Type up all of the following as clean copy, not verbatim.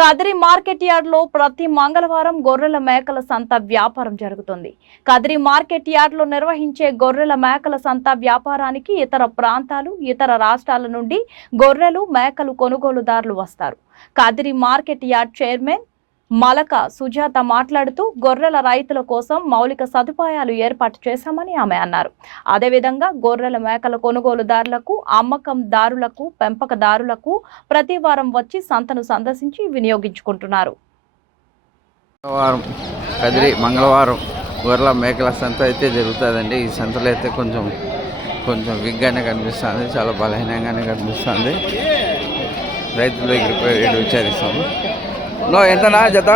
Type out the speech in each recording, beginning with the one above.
Kadiri market yard లో ప్రతి మంగళవారం గొర్రెల మేకల సంత వ్యాపారం జరుగుతుంది. కదిరి మార్కెట్ యార్డ్ లో నిర్వహించే గొర్రెల మేకల సంత వ్యాపారానికి ఇతర ప్రాంతాలు, ఇతర రాష్ట్రాల నుండి గొర్రెలు, మేకలు కొనుగోలుదారులు వస్తారు. Kadiri market yard chairman Malaka Sujatha మాట్లాడుతూ గొర్రెల రైతుల కోసం మౌలిక సదుపాయాలు ఏర్పాటు చేశామని ఆమె అన్నారు. అదేవిధంగా గొర్రెల మేకల కొనుగోలుదారులకు, అమ్మకందారులకు, పెంపకదారులకు ప్రతి వారం వచ్చి సంతను సందర్శించి వినియోగించుకుంటున్నారు. కదిరి మంగళవారం గొర్రెల మేకల సంత అయితే జరుగుతుందండి. ఈ సంతలో అయితే కొంచెం విగ్గానే కనిపిస్తుంది, చాలా బలహీనంగానే కనిపిస్తుంది. రైతుల దగ్గరికి రేటు విచారిస్తాము. ఎంతనా జత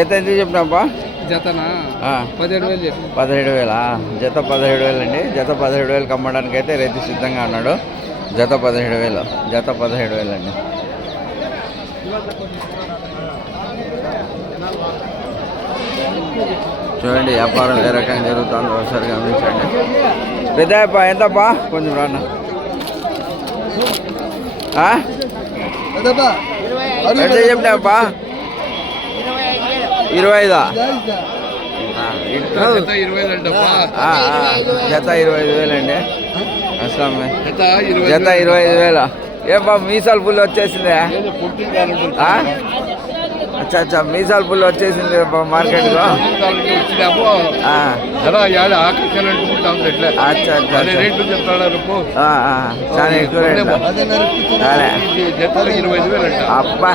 ఎంత చెప్పినాపా? జతనా 17,000. 17,000 జత 17,000 అండి. జత 17,000 అమ్మడానికి అయితే రైతు సిద్ధంగా ఉన్నాడు. జత 17,000, జత 17,000 అండి. చూడండి వ్యాపారం ఏ రకంగా జరుగుతుందో ఒకసారి గమనించండి. పెద్దప్ప ఎంతప్పా? కొంచెం రాన్న ఎంత చెప్పినాపా? 25. జత 25,000 అండి. అసలు జత 25,000. ఏపా మీసాల పుల్లి వచ్చేసిందే? అచ్చా మీసాల పుల్లి వచ్చేసింది మార్కెట్లో. చాలా ఎక్కువ రేట్. అబ్బా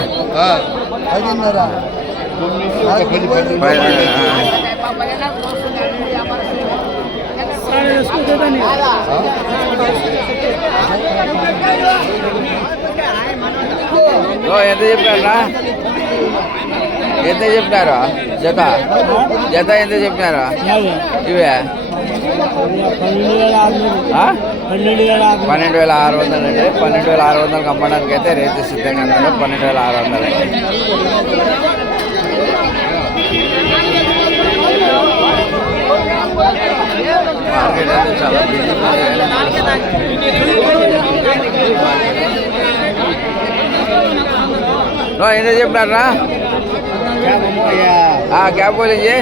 ఎంత చెప్పారా? ఎంత చెప్పినారా? జత జత ఎంత చెప్పినారా? ఇవే 12,600 అండి. 12,600 అమ్మడానికి అయితే రైతు సిద్ధంగా ఉన్నాడు. 12,600 అండి. మార్కెట్ అయితే చాలా బిజీ. ఎంత చెప్పినారా? क्या बोले जी?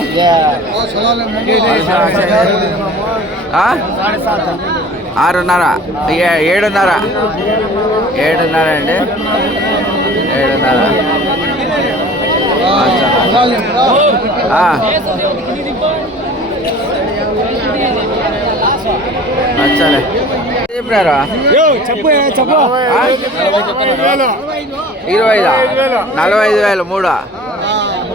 6:30, 7:30 అండి. 7:30. అచ్చలే చెప్పినారా? 25, 45,000 మూడు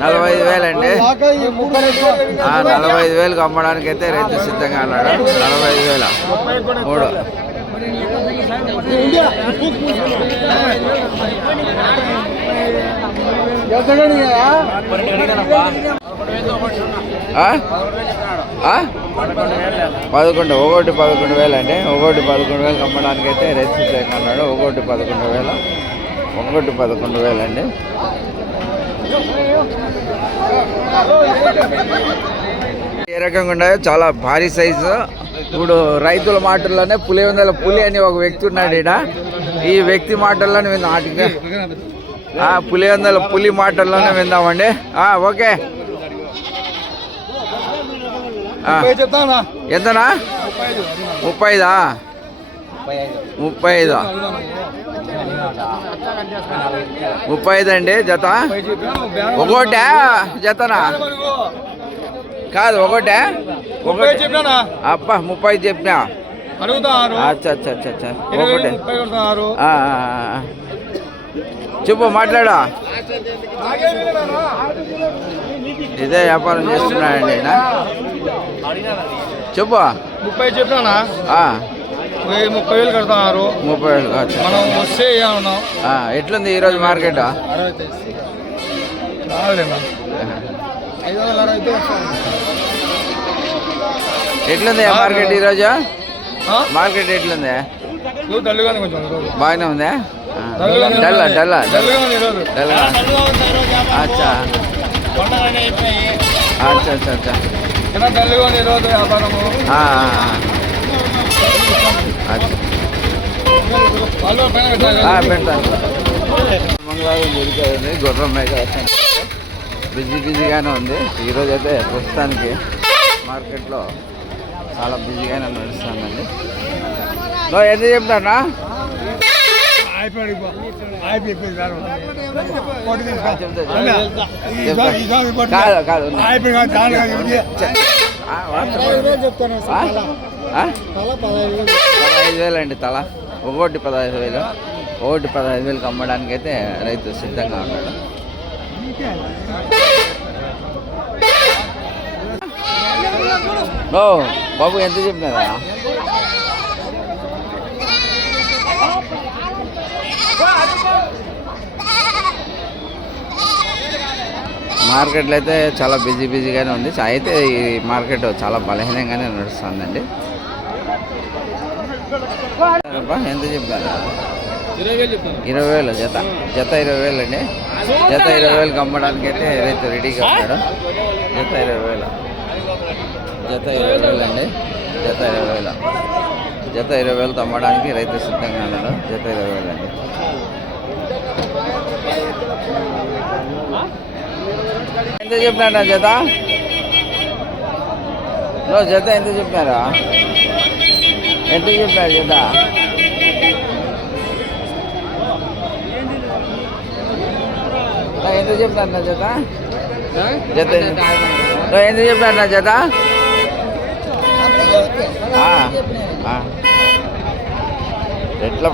45,000 అండి. 45,000 అమ్మడానికి అయితే రైతు సిద్ధంగా అన్నాడు. 45,000 మూడు. ఒకటి 11,000 అండి. 11,000 అమ్మడానికి అయితే రైతు సిద్ధంగా అన్నాడు. 11,000 అండి. ఏ రకంగా ఉన్నాయో చాలా భారీ సైజు. ఇప్పుడు రైతుల మాటల్లోనే పులివెందుల పులి అని ఒక వ్యక్తి ఉన్నాడు ఈడ. ఈ వ్యక్తి మాటల్లోనే విందాం. పులివెందుల పులి మాటల్లోనే విందామండి. ఓకే ఎంతనా? 35. 35 అండి జత. ఒకటే జతనా? కాదు ఒకటే. అబ్బా 30 చెప్పినా. అచ్చా ఒకటే చెప్పు, మాట్లాడా. ఇదే వ్యాపారం చేస్తున్నాడండి ఆయన. చెప్పు. 30 చెప్పినా. 30,000 కడుతున్నారు. 30,000 మనం వస్తే ఎట్లుంది ఈరోజు మార్కెట్? ఎట్లుంది మార్కెట్ ఈరోజు? మార్కెట్ ఎట్లుంది? బాగానే ఉందా? డల్లా. అచ్చా పెడతాను. మంగళవారం జరుగుతుంది గొర్రెల మేకల సంత. బిజీగానే ఉంది ఈరోజు అయితే ప్రస్తుతానికి మార్కెట్లో చాలా బిజీగానే నడుస్తుందండి. ఎంత చెప్తానా కాదు కాదు 15,000 అండి తల. ఒకటి 15,000, ఒకటి 15,000కి అమ్మడానికి అయితే రైతు సిద్ధంగా ఉన్నాడు. ఓ బాబు ఎంత చెప్పినారా? మార్కెట్లో అయితే చాలా బిజీగానే ఉంది. అయితే ఈ మార్కెట్ చాలా బలహీనంగానే నడుస్తుందండి. ఎంత చెప్పారా? 20,000 జత 20,000 అండి. జత 20,000కి అమ్మడానికి అయితే రైతు రెడీగా ఉంటాడు. జత 20,000 అండి. జత 20,000 జత 20,000తో అమ్మడానికి రైతు సిద్ధంగా ఉన్నాడు. జత 20,000 అండి. ఎంత చెప్పినా జత? జత ఎంత చెప్పినారా? ఎంత చెప్పారు జత? ఎంత చెప్పినా జత? జత ఎంత చెప్పినా జత? ఎట్లా